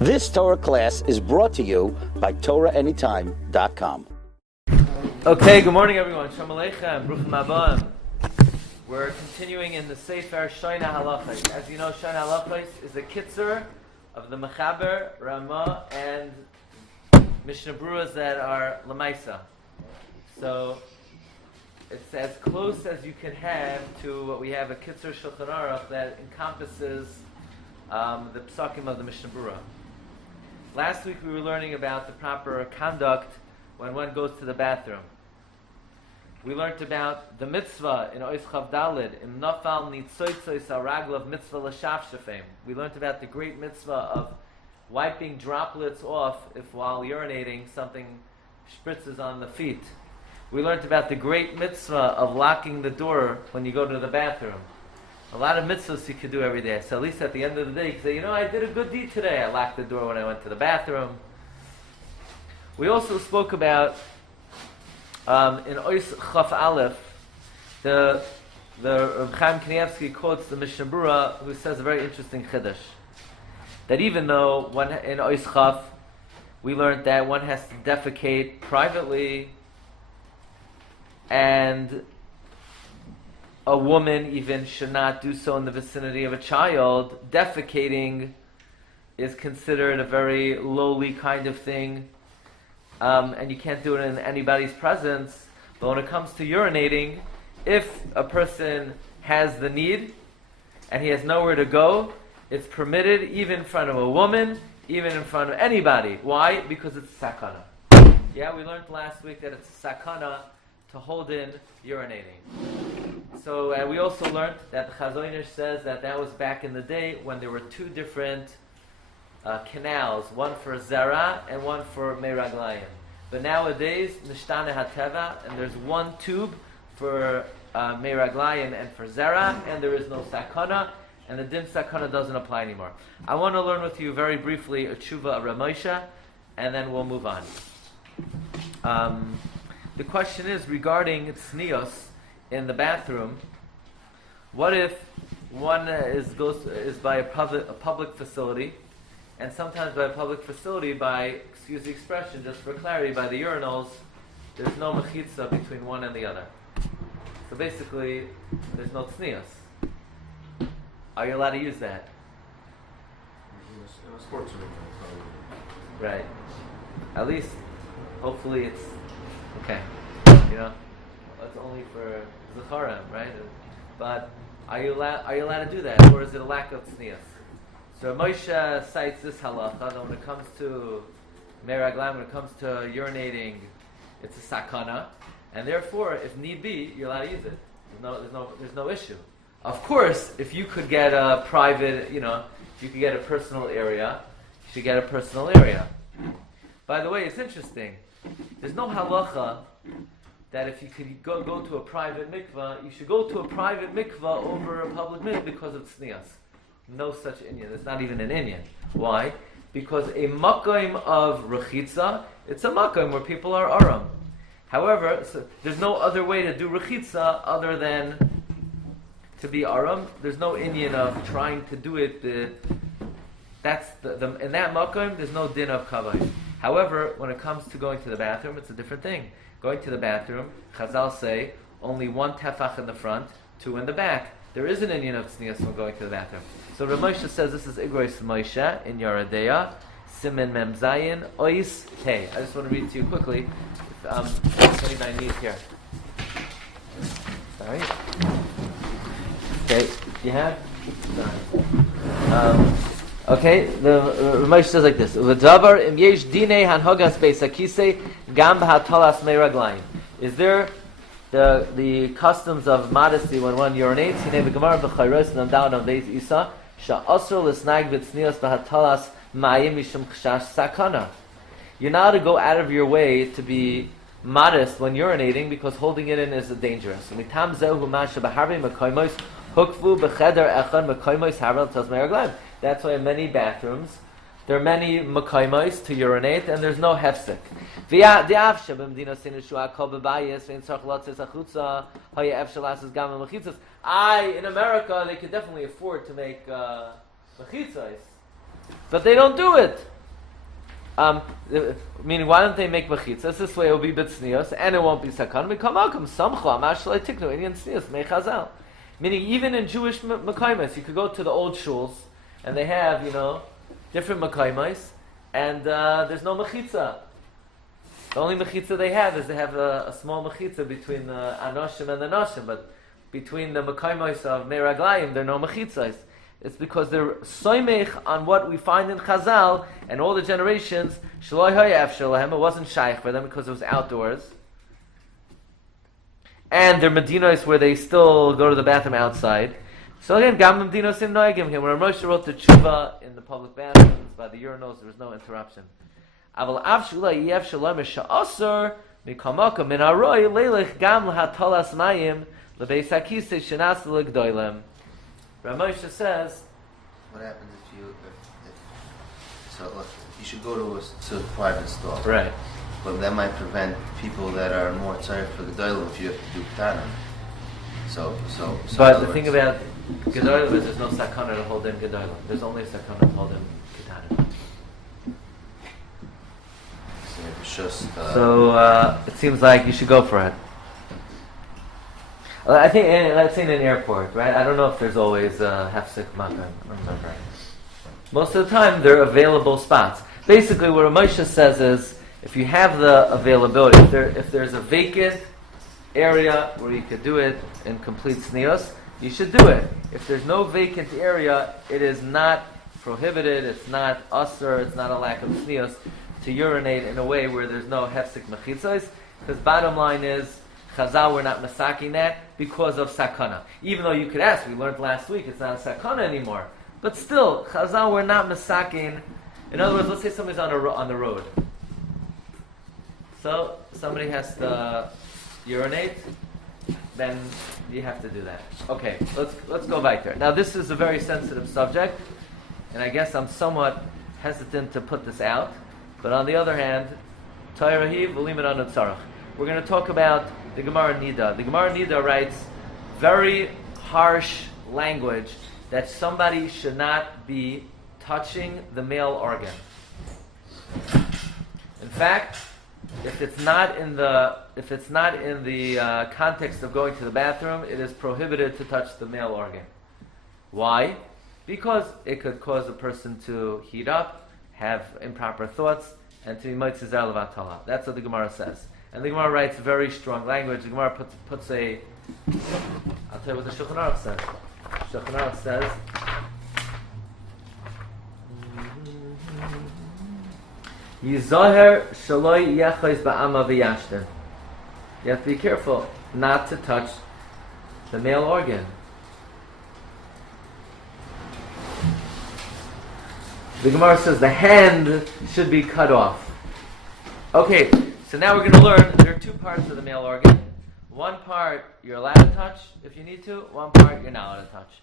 This Torah class is brought to you by TorahAnytime.com. Okay, good morning everyone. Shalom Aleichem, Bruchim Abam. We're continuing in the Sefer Shoneh Halachos. As you know, Shoneh Halachos is a kitzur of the Mechaber, Ramah, and Mishnah Bruras that are Lamaisa. So it's as close as you can have to what we have, a kitzur Shulchan Aruch that encompasses the psakim of the Mishnah Brura. Last week we were learning about the proper conduct when one goes to the bathroom. We learned about the mitzvah in Ois Chav Dalid, im nafal nitzoitzois haraglav mitzvah l'shafshafim. We learned about the great mitzvah of wiping droplets off if while urinating something spritzes on the feet. We learned about the great mitzvah of locking the door when you go to the bathroom. A lot of mitzvahs you could do every day. So at least at the end of the day you can say, I did a good deed today. I locked the door when I went to the bathroom. We also spoke about in Ois Chaf Aleph, the Reb Chaim Kanievsky quotes the Mishnah Brura, who says a very interesting chiddush. That even though in Ois Chaf we learned that one has to defecate privately, and a woman even should not do so in the vicinity of a child, defecating is considered a very lowly kind of thing. And you can't do it in anybody's presence. But when it comes to urinating, if a person has the need and he has nowhere to go, it's permitted even in front of a woman, even in front of anybody. Why? Because it's sakana. Yeah, we learned last week that it's sakana to hold in urinating. So we also learned that the Chazon Ish says that was back in the day when there were two different canals, one for Zera and one for Meiraglayim. But nowadays, Nishtane HaTeva, and there's one tube for Meiraglayim and for Zera, and there is no Sakana, and the Din Sakana doesn't apply anymore. I want to learn with you very briefly a tshuva of Ramosha, and then we'll move on. The question is regarding tznios in the bathroom. What if one is by a public facility, and sometimes by a public facility, excuse the expression, just for clarity, by the urinals, there's no mechitza between one and the other. So basically, there's no tznios. Are you allowed to use that? In a sports room. Right. At least, hopefully it's okay. It's only for Zacharim, right? But are you allowed to do that, or is it a lack of tznius? So Moshe cites this halacha that when it comes to meraglam, when it comes to urinating, it's a sakana, and therefore, if need be, you're allowed to use it. There's no issue. Of course, if you could get a private, if you could get a personal area, you should get a personal area. By the way, it's interesting. There's no halacha that if you could go to a private mikvah, you should go to a private mikvah over a public mikvah because of tznius. No such inyan. It's not even an inyan. Why? Because a makom of rechitza, it's a makom where people are aram. However, there's no other way to do rechitza other than to be aram. There's no inyan of trying to do it. In that makom, there's no din of kavod. However, when it comes to going to the bathroom, it's a different thing. Going to the bathroom, Chazal say, only one tefach in the front, two in the back. There is an inyan of tznius when going to the bathroom. So Rav Moshe says this is Igros Moshe in Yoredeya, Simen Mem Zayin, Ois Tei. I just want to read to you quickly, if anybody needs here. Sorry. Okay, you have? Sorry. Okay, the Rav Moshe says like this: V'davar im yesh dinei hanhogas beisakise gam b'hatalas meiraglayim. Is there the customs of modesty when one urinates? Hinei v'gemar b'chayros namdaon of beis isa sha'asur l'snag v'tznios b'hatalas ma'ayim mishum chashash sakana. You're not to go out of your way to be modest when urinating because holding it in is dangerous. Mitam zehu masha b'harvei mekoymos hukvu b'cheder echad mekoymos harvel tas meiraglayim. That's why in many bathrooms there are many makaimos to urinate, and there's no hefsek. In America, they could definitely afford to make mechitzos, but they don't do it. Meaning, why don't they make mechitzas? This way it will be b'tznios, and it won't be sakana. Meaning, even in Jewish makaimas, you could go to the old shuls, and they have, different makaimas, and there's no mechitza. The only mechitza they have is they have a small mechitza between the anoshim and the noshim, but between the makaimas of meraglayim, there are no mechitzas. It's because they're soymech on what we find in Chazal and all the generations. Shaloi hayaf shalahem. It wasn't shaykh for them because it was outdoors. And they're medinos where they still go to the bathroom outside. So again, gam medinos in noegim. When Moshe wrote the tshuva in the public bathrooms by the urinals, there was no interruption. Aval av shula yef shalom sha'asur mikamaka min haroy leilech gam lahatalas mayim lebeis hakisei shenas legdoilem. Rabbi Moshe says, what happens if so look, you should go to a private store. Right. But that might prevent people that are more tired for Gedolim if you have to do Ketana. So but the thing about Gedolim is there's no sakana to hold in Gedolim. There's only sakana to hold in Ketana. So it seems like you should go for it. I think, let's say in an airport, right? I don't know if there's always hefsek makam. I don't remember. Most of the time, there are available spots. Basically, what Moshe says is, if you have the availability, if there's a vacant area where you could do it in complete snios, you should do it. If there's no vacant area, it is not prohibited, it's not usher, it's not a lack of snios to urinate in a way where there's no hefsek mechitzos, because bottom line is, Chazal, we're not masaking that because of sakana. Even though you could ask, we learned last week, it's not a sakana anymore. But still, Chazal, we're not masaking. In other words, let's say somebody's on the road. So, somebody has to urinate, then you have to do that. Okay, let's go back there. Now, this is a very sensitive subject, and I guess I'm somewhat hesitant to put this out. But on the other hand, Torah hi v'limud anu tzarach. We're going to talk about the Gemara Nida. The Gemara Nida writes very harsh language that somebody should not be touching the male organ. In fact, if it's not in the context of going to the bathroom, it is prohibited to touch the male organ. Why? Because it could cause a person to heat up, have improper thoughts, and to be motzei zar levatala. That's what the Gemara says. And the Gemara writes very strong language. The Gemara puts a... I'll tell you what the Shulchan Aruch says. Shulchan Aruch says... Yizoher shaloi yechos ba'ama v'yashter. You have to be careful not to touch the male organ. The Gemara says the hand should be cut off. Okay, so now we're going to learn there are two parts of the male organ. One part you're allowed to touch if you need to. One part you're not allowed to touch.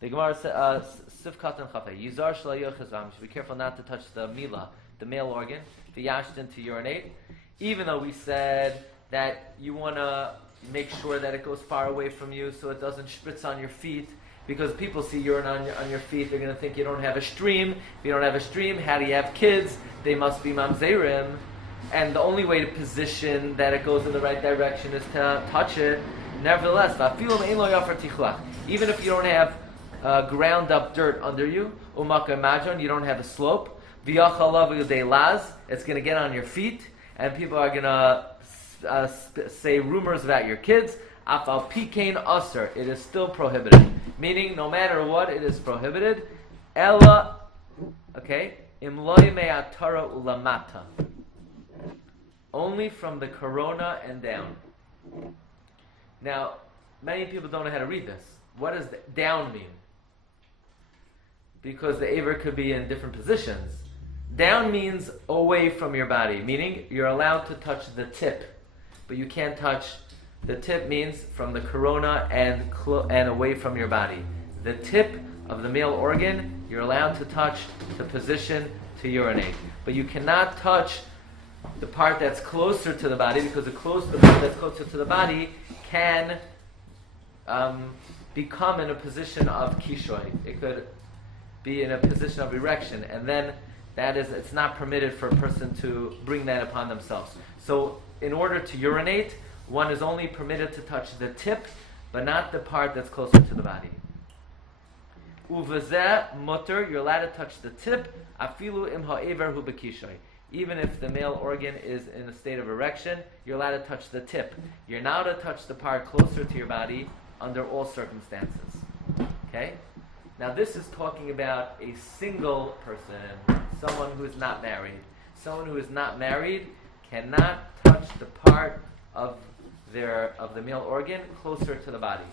The Gemara says, Sifkat and Chafei, Yizar shla yochaz v'am. Be careful not to touch the mila, the male organ, the yashtin to urinate. Even though we said that you want to make sure that it goes far away from you so it doesn't spritz on your feet. Because people see urine on your feet, they're going to think you don't have a stream. If you don't have a stream, how do you have kids? They must be mamzerim. And the only way to position that it goes in the right direction is to touch it. Nevertheless, even if you don't have ground up dirt under you, you don't have a slope, it's going to get on your feet, and people are going to say rumors about your kids. Afal pikein aser, it is still prohibited. Meaning, no matter what, it is prohibited. Ella, okay, imloy me'atara ulamata. Only from the corona and down. Now, many people don't know how to read this. What does down mean? Because the aver could be in different positions. Down means away from your body, meaning you're allowed to touch the tip, but you can't touch. The tip means from the corona and away from your body. The tip of the male organ, you're allowed to touch the position to urinate. But you cannot touch the part that's closer to the body, because the part that's closer to the body can become in a position of kishoy. It could be in a position of erection. And then That is, it's not permitted for a person to bring that upon themselves. So in order to urinate, one is only permitted to touch the tip, but not the part that's closer to the body. Uvazeh mutter, you're allowed to touch the tip, afilu im ha'ever hu bekishay. Even if the male organ is in a state of erection, you're allowed to touch the tip. You're not allowed to touch the part closer to your body under all circumstances. Okay? Now this is talking about a single person, someone who is not married. Someone who is not married cannot touch the part of the male organ closer to the body.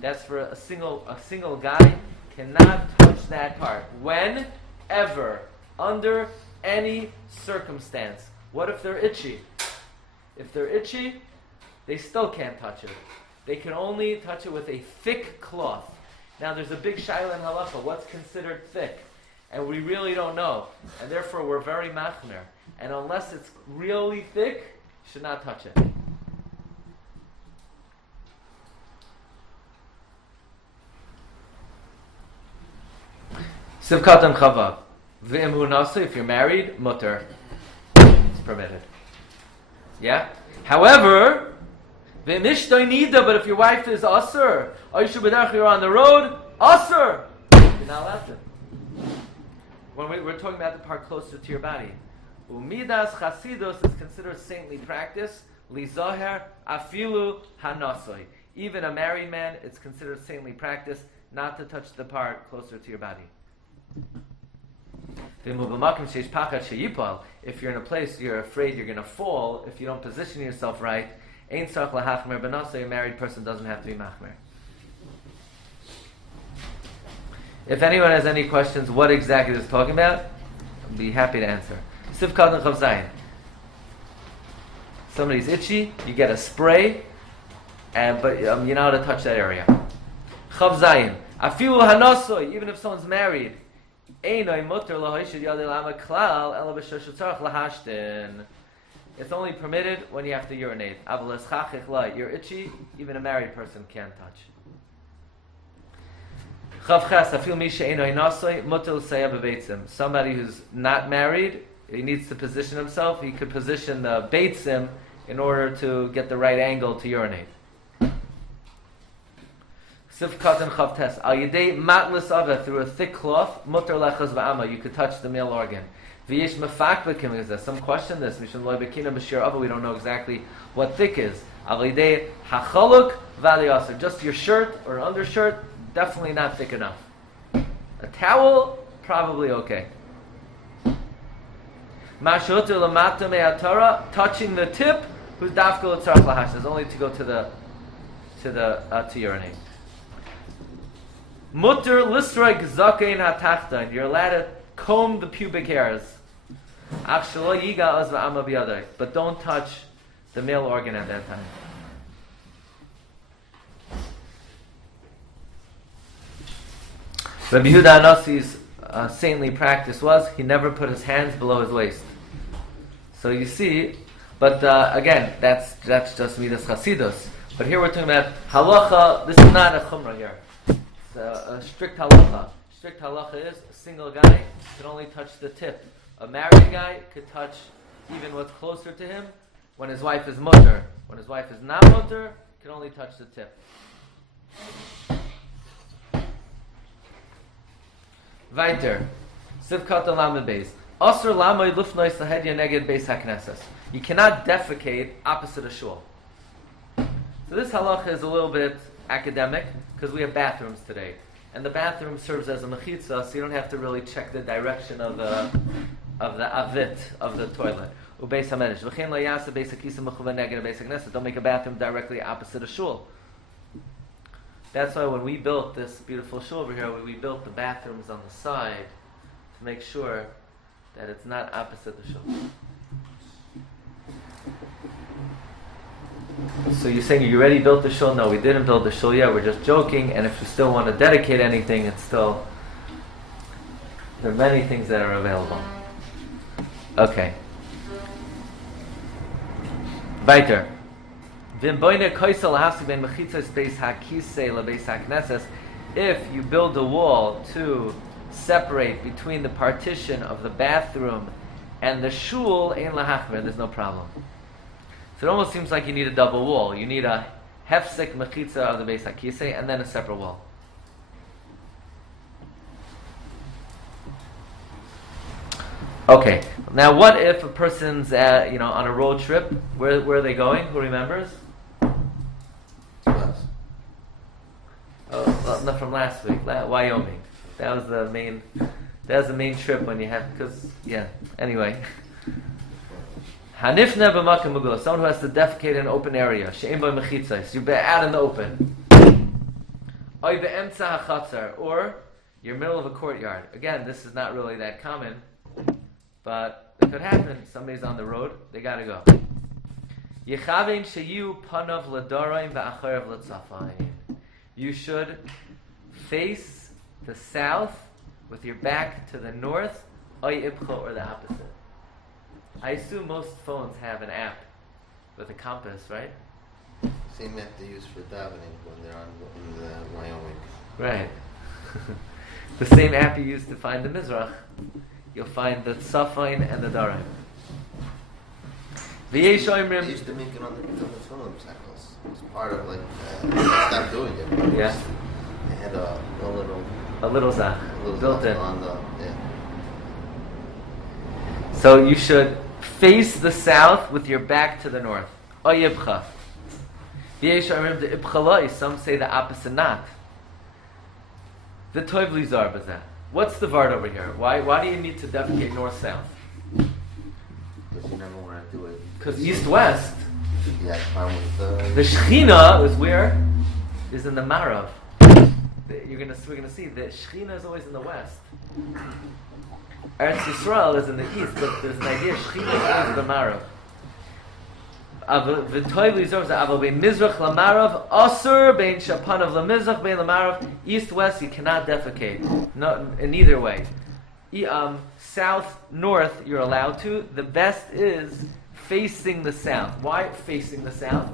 That's for a single guy cannot touch that part whenever, under any circumstance. What if they're itchy? If they're itchy, they still can't touch it. They can only touch it with a thick cloth. Now there's a big shaila in halacha. What's considered thick? And we really don't know. And therefore we're very machmer. And unless it's really thick, you should not touch it. Sivkatan chavav. V'im hu nasi, if you're married, mutter. It's permitted. Yeah? However, v'im ishtoi nida, but if your wife is asur, or you're on the road, asur, you're not allowed to. When we're talking about the part closer to your body. Umidas chasidus is considered saintly practice. Lizaher afilu hanasoi. Even a married man, it's considered saintly practice not to touch the part closer to your body. If you're in a place you're afraid you're going to fall, if you don't position yourself right, a married person doesn't have to be machmer. If anyone has any questions, what exactly is talking about, I'll be happy to answer. Somebody's itchy, you get a spray, but you're not allowed to touch that area. Chav Zayin. Afilu hanasoi, even if someone's married, it's only permitted when you have to urinate. You're itchy, even a married person can't touch. Somebody who's not married, he needs to position himself. He could position the beitzim in order to get the right angle to urinate. Sifkat chavtes al yedei matlis ava, through a thick cloth, mutter lechaz va'ama, you could touch the male organ. V'yesh mefakbekim, is there some question this? Mishum loy bekina b'shir ava, we don't know exactly what thick is. Al yedei hachaluk v'aliyasir, just your shirt or undershirt, definitely not thick enough. A towel, probably okay. Mashotu lamata me'atara, touching the tip, who's dafka l'tzarach lahash, is only to go to urinate. Mutter lisrag zakein hatachta, you're allowed to comb the pubic hairs. Ach shelo yiga az va'ama biyadai, but don't touch the male organ at that time. Rabbi Yehuda Anasi's saintly practice was he never put his hands below his waist. So you see, but again, that's just midas chasidus. But here we're talking about halacha. This is not a chumrah here. It's a strict halacha. Strict halacha is a single guy can only touch the tip. A married guy could touch even what's closer to him when his wife is mutter. When his wife is not mutter, can only touch the tip. Weiter. Sivkat Lamed Beis. Asur lamoy lufnoy sahedya neged beis hakneses. You cannot defecate opposite a shul. So this halacha is a little bit academic because we have bathrooms today, and the bathroom serves as a mechitza, so you don't have to really check the direction of the avit of the toilet. Ubeis hamenish. V'chein lo yasa beis hakisa mechuva neged beis hakneses. Don't make a bathroom directly opposite a shul. That's why when we built this beautiful shul over here, we built the bathrooms on the side to make sure that it's not opposite the shul. So you're saying you already built the shul? No, we didn't build the shul yet. We're just joking. And if you still want to dedicate anything, it's still, there are many things that are available. Okay. Weiter. If you build a wall to separate between the partition of the bathroom and the shul, ein lahachmer, there's no problem. So it almost seems like you need a double wall. You need a hefsek mechitza of the Beis HaKisei and then a separate wall. Okay, now what if a person's on a road trip? Where are they going? Who remembers? West. Oh, well, not from last week. Wyoming. That was the main. That was the main trip when you had Anyway, Hanifne b'makom mugula. Someone who has to defecate in an open area. She'ein bo mechitzos. You're out in the open. Oy be'emtza hachatzar, or you're middle of a courtyard. Again, this is not really that common, but it could happen. Somebody's on the road. They got to go. Yechavim sheyu panav l'darim va'acharev l'tzafayim. You should face the south with your back to the north, oy ibcha, or the opposite. I assume most phones have an app with a compass, right? Same app they use for davening when they're in the Wyoming. Right. The same app you use to find the Mizrach, you'll find the Tzafain and the Darim. They used to make it on the phone cycles. It's part of they stopped doing it. Yeah. They had a little zach built in. On the, So you should face the south with your back to the north. Oyibcha. Some say the opposite not. The toiv lizar b'zeh. What's the vart over here? Why do you need to defecate north-south? Because you never want to do it. Because east-west. Yeah, fine with the Shechina is where? Is in the Marav. We're gonna see the Shechina is always in the west. Eretz Yisrael is in the east, but there's an idea Shechina is always in the Marav. V'toiv lizar b'zeh aval bein mizrach lamarav asur bein shapanav lamizrach bein lamarav. East-west you cannot defecate. No, in either way. South-north you're allowed to. The best is facing the south. Why facing the south?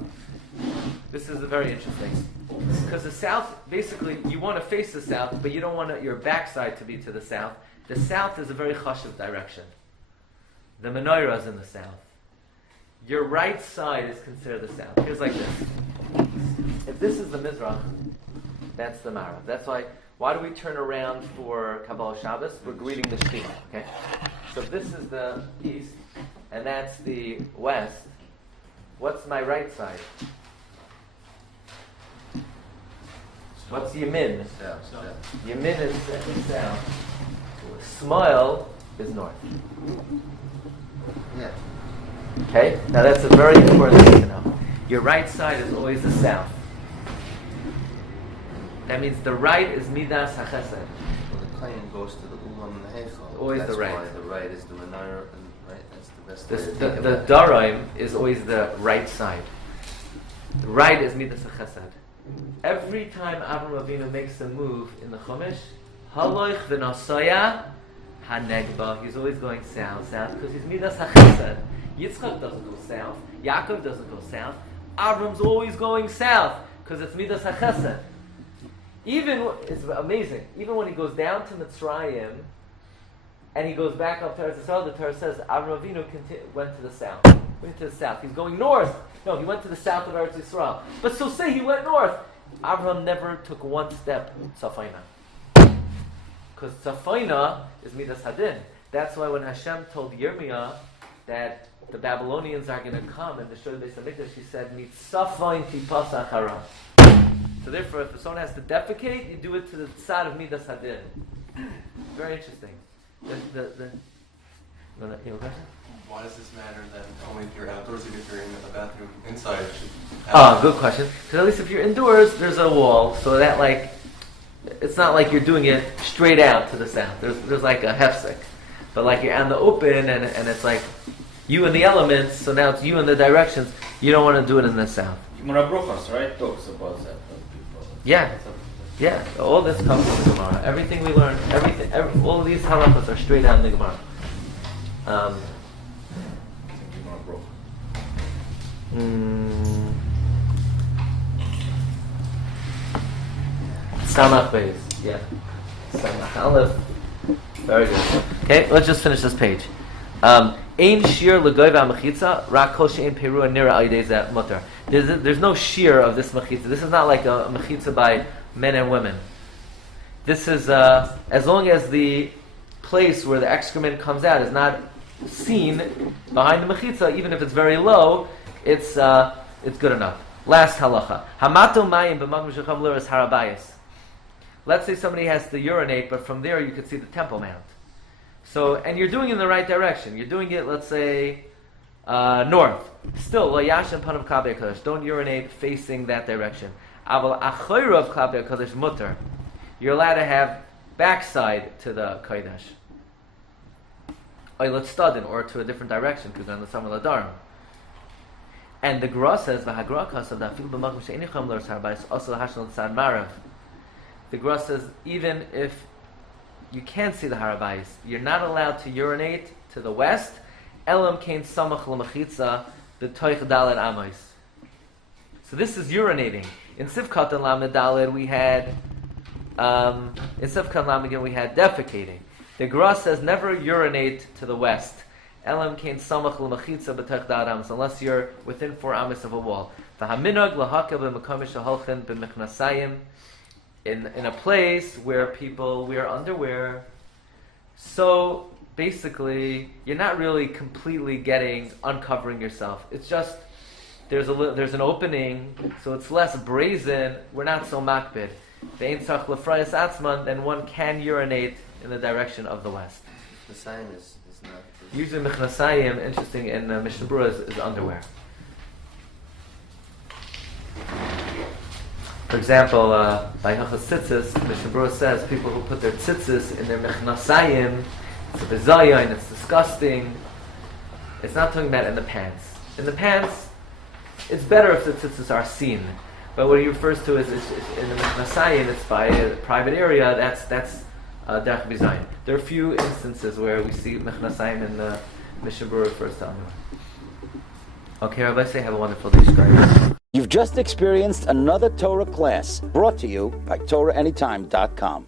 This is very interesting. Because the south, basically, you want to face the south, but you don't want your backside to be to the south. The south is a very chashuv direction. The menorah is in the south. Your right side is considered the south. Here's like this. If this is the Mizrach, that's the Marav. That's why do we turn around for Kabbalah Shabbos? We're greeting the Shekhinah, okay? So if this is the east, and that's the west, what's my right side? What's Yamin? South. Yamin is south. Smile is north. Yeah. Okay? Now that's a very important thing to know. Your right side is always the south. That means the right is Midas HaChesed. Well, the Kohen goes to the Ulam and the Heichal. Always That's the right. Why the right is the menorah, and right, that's the best way to think The about it. Daraim is always the right side. The right is Midas HaChesed. Every time Avram Avinu makes a move in the Chumash, Haloich v'nosaya hanegba. He's always going south, because he's Midas HaChesed. Yitzchak doesn't go south. Yaakov doesn't go south. Avram's always going south, because it's Midas HaChesed. It's amazing. Even when he goes down to Mitzrayim, and he goes back up to Eretz Yisrael, the Torah says Avram Avinu went to the south. Went to the south. He's going north. No, he went to the south of Eretz Yisrael. But so say he went north. Avram never took one step Tzafaina. Because Tzafaina is Midas Hadin. That's why when Hashem told Yirmiyah that the Babylonians are going to come and destroy the Beis HaMikdash, he said, Mitzafain tipas achara. So therefore, if someone has to defecate, you do it to the side of Midas Hadin. Very interesting. You have a question? Why does this matter then? Only if you're outdoors, if you're in the bathroom inside. Good question. Because at least if you're indoors, there's a wall, so that it's not like you're doing it straight out to the south. There's like a hefsek. But you're on the open, and it's like you and the elements, so now it's you and the directions. You don't want to do it in the south. Gemara Brochos, right? Talks about that. Yeah. All this comes from the Gemara. Everything we learn, all of these halachos are straight out in the Gemara. Samach Beis, yeah. Samach Aleph. Very good. Okay, let's just finish this page. Ein shiur legoyva mechitza, rak kol she'en perua nira al yedei zeh mutar. There's no shear of this mechitza. This is not like a mechitza by men and women. This is as long as the place where the excrement comes out is not seen behind the mechitza, even if it's very low, it's good enough. Last halacha. Hamato mayim b'makom shechav liras harabayis. Let's say somebody has to urinate, but from there you could see the Temple Mount. So, and you're doing it in the right direction. You're doing it, let's say, north. Still, lo yashem panav klapei HaKadosh. Don't urinate facing that direction. Aval achoyrav klapei HaKadosh mutar. You're allowed to have backside to the kodesh. Or let's studin, or to a different direction, because on the summer ladarim. And the Gra says, "V'hagra kasav da'afil b'makom she'enicham l'or sarbayis also hashon tzad marav." The Gra says, even if you can't see the harabayis, you're not allowed to urinate to the west. Elam kain samach l'machitza b'toich daled amos. So this is urinating. In Sivkat and Lamed Daled we had we had defecating. The Gra says never urinate to the west. Elam kain samach l'machitza b'toich daled amos, unless you're within 4 amos of a wall. V'haminag l'haka b'mekom sheholchen b'mechnasayim, in a place where people wear underwear. So basically, you're not really completely uncovering yourself. It's just there's an opening, so it's less brazen. We're not so makbid. Ve'ein tzarich lefrayas atzman, then one can urinate in the direction of the west. Mechnasayim is not. Usually mechnasayim, interesting, in Mishnah Berurah is underwear. For example, by Hachas Tzitzis, Mishnah Berurah says people who put their tzitzis in their mechnasayim, it's a bezayin, it's disgusting. It's not talking about in the pants. In the pants, it's better if the tzitzis are seen. But what he refers to is in the mechnasayim, it's by a private area, that's derech bezayin. There are a few instances where we see mechnasayim in the Mishnah Berurah refers to underwear. Okay, Rabbi, say have a wonderful day, scribe. You've just experienced another Torah class brought to you by TorahAnytime.com.